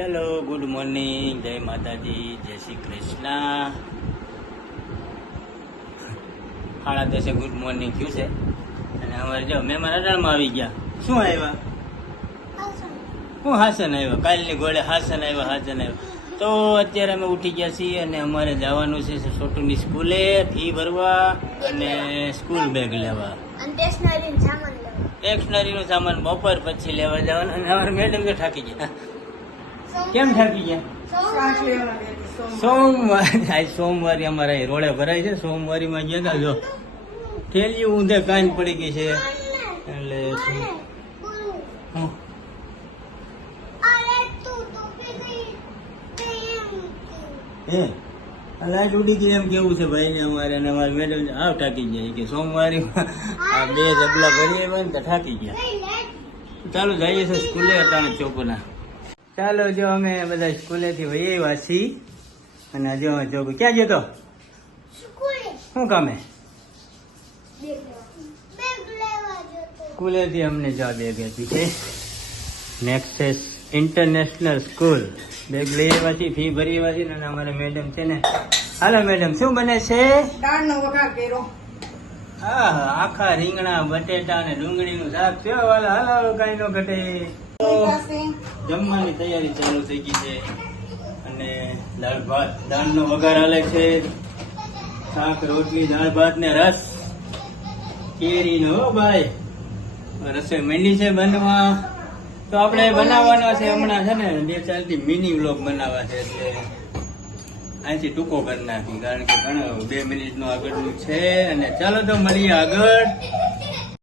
ચલો good morning, જય માતાજી, જય શ્રી કૃષ્ણ. 10:30 ગુડ મોર્નિંગ થયું છે અને અમારે જો મહેમાન અડાણમાં આવી ગયા. શું આવ્યા? હું હાસન આવ્યો, કાલની ઘોડે હાસન આવ્યો. તો અત્યારે અમે ઉઠી ગયા છીએ અને અમારે જવાનું છે છોટુની સ્કૂલે ફી ભરવા અને સ્કૂલ બેગ લેવા, સ્ટેશનરીનો સામાન બપોર પછી લેવા જવાનું. અને અમારે મેડમ તો થાકી ગયા. કેમ થાકી ગયા? સોમવારે અમારે રોડે ભરાય છે. સોમવારીમાં ગયા હતા, જો થેલી ઊંધે કાન પડી ગઈ છે એટલે લાઈટ ઉડી ગઈ એમ કેવું છે ભાઈ ને અમારે. અને અમારે મેડમ આવ થાકી જાય કે સોમવારે આ 2 ડબલા ભરી આવ્યા ને તો થાકી ગયા. ચાલો જઈએ છે સ્કૂલે અટાણે ચોકના. ચાલો જો અમે બધા સ્કૂલેથી વહી આવ્યા છીએ અને જો ચોક ક્યાં જતો? શું કામે? સ્કૂલેથી અમને જો બેગ આપી છે નેક્સસ ઇન્ટરનેશનલ સ્કૂલ. બેગ લઈ આવ્યા છીએ, ફી ભરી આવ્યા છીએ અને અમારે મેડમ છે ને. હાલો મેડમ, શું બને છે? દાળનો વઘાર કર્યો. હા, આખા રીંગણા બટેટા અને ડુંગળીનું શાક છે. હાલો કઈ નો ઘટે. જમવાની તૈયારી ચાલુ થઈ ગઈ છે અને દાળ ભાત, દાળનો વઘાર હાલે છે. શાક, રોટલી, દાળ ભાત ને રસ કેરીનો. ભાઈ રસોઈ મંડી છે બનવા. તો આપણે બનાવવાનો છે હમણાં છે ને 2-4 દી મિની વ્લોગ બનાવવા છે એટલે અહીંથી ટૂંકો કરી નાખી, કારણ કે ઘણો 2 મિનિટનું આગળનું છે. અને ચાલો તો મળીએ આગળ.